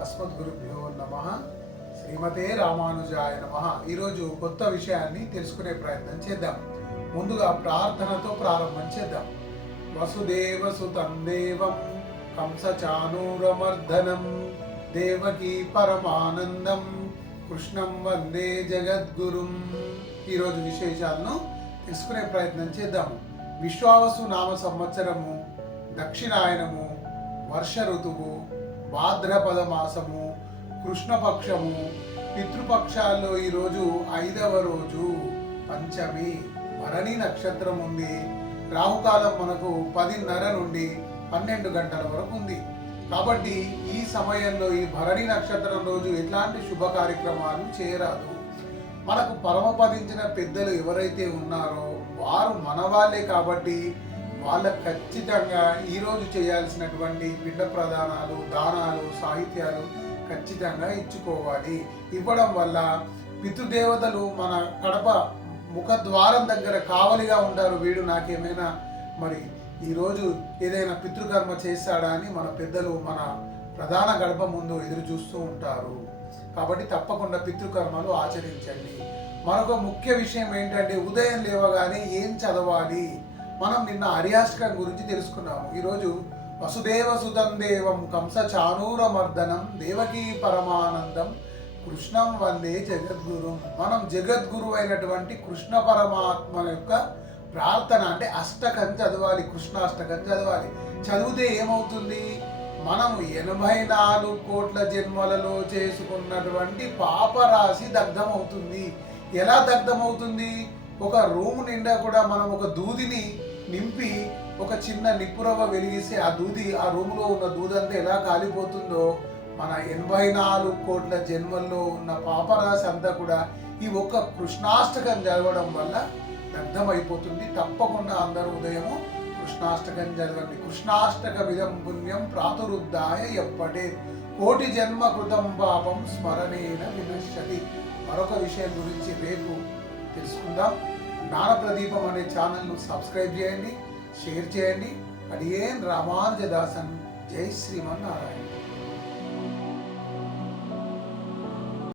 అస్మద్గురుభ్యో నమ. శ్రీమతే రామానుజాయ నమ. ఈరోజు కొత్త విషయాన్ని తెలుసుకునే ప్రయత్నం చేద్దాం. ముందుగా ప్రార్థనతో ప్రారంభం చేద్దాం. వసుదేవ సుతం దేవం కంసచానూరమర్దనం దేవకీ పరమానందం కృష్ణం వందే జగద్గురుం. ఈరోజు విశేషాలను తెలుసుకునే ప్రయత్నం చేద్దాము విశ్వావసు నామ సంవత్సరము దక్షిణాయనము వర్ష ఋతువు భాద్రపద మాసము కృష్ణపక్షము పితృపక్షాల్లో ఈరోజు ఐదవ రోజు పంచమి. భరణి నక్షత్రం ఉంది. రాహుకాలం మనకు పదిన్నర నుండి పన్నెండు గంటల వరకు ఉంది. కాబట్టి ఈ సమయంలో ఈ భరణి నక్షత్రం రోజు ఎట్లాంటి శుభ కార్యక్రమాలు చేయరాదు. మనకు పరమపదించిన పెద్దలు ఎవరైతే ఉన్నారో వారు మనవాళ్ళే కాబట్టి వాళ్ళకు ఖచ్చితంగా ఈరోజు చేయాల్సినటువంటి పిండ ప్రదానాలు దానాలు సాహిత్యాలు ఖచ్చితంగా ఇచ్చుకోవాలి. ఇవ్వడం వల్ల పితృదేవతలు మన కడప ముఖద్వారం దగ్గర కావలిగా ఉంటారు వీడు నాకేమైనా మరి ఈరోజు ఏదైనా పితృకర్మ చేస్తాడా అని మన పెద్దలు మన ప్రధాన గడప ముందు ఎదురు చూస్తూ ఉంటారు. కాబట్టి తప్పకుండా పితృకర్మలు ఆచరించండి. మరొక ముఖ్య విషయం ఏంటంటే ఉదయం లేవగానే ఏం చదవాలి? మనం నిన్న అర్యాష్టకం గురించి తెలుసుకున్నాము. ఈరోజు వసుదేవ సుతం దేవం కంస చానూరమర్దనం దేవకీ పరమానందం కృష్ణం వందే జగద్గురు. మనం జగద్గురు అయినటువంటి కృష్ణ పరమాత్మ యొక్క ప్రార్థన అంటే అష్టకం చదవాలి కృష్ణాష్టకం చదవాలి. చదివితే ఏమవుతుంది? మనం ఎనభై నాలుగు కోట్ల జన్మలలో చేసుకున్నటువంటి పాపరాశి దగ్ధమవుతుంది. ఎలా దగ్ధమవుతుంది? ఒక రూమ్ నిండా కూడా మనం ఒక దూదిని నింపి ఒక చిన్న నిప్పురవ్వ వెలిగిస్తే ఆ దూది ఆ రూములో ఉన్న దూదంతా ఎలా కాలిపోతుందో మన ఎనభై నాలుగు కోట్ల జన్మల్లో ఉన్న పాపరాశి అంతా కూడా ఈ ఒక్క కృష్ణాష్టకం చదవడం వల్ల దగ్ధమైపోతుంది తప్పకుండా అందరూ ఉదయము కృష్ణాష్టకం చదవండి. కృష్ణాష్టక విధం పుణ్యం ప్రాతురుద్ధాయ ఎప్పటే. కోటి జన్మ కృతం పాపం స్మరణేన వినశ్యతి. మరొక విషయం గురించి రేపు తెలుసుకుందాం. జ్ఞాన ప్రదీపం అనే ఛానల్ను సబ్స్క్రైబ్ చేయండి షేర్ చేయండి. అడిగేన్ రామానుజదాసన్ జై శ్రీమన్నారాయణ.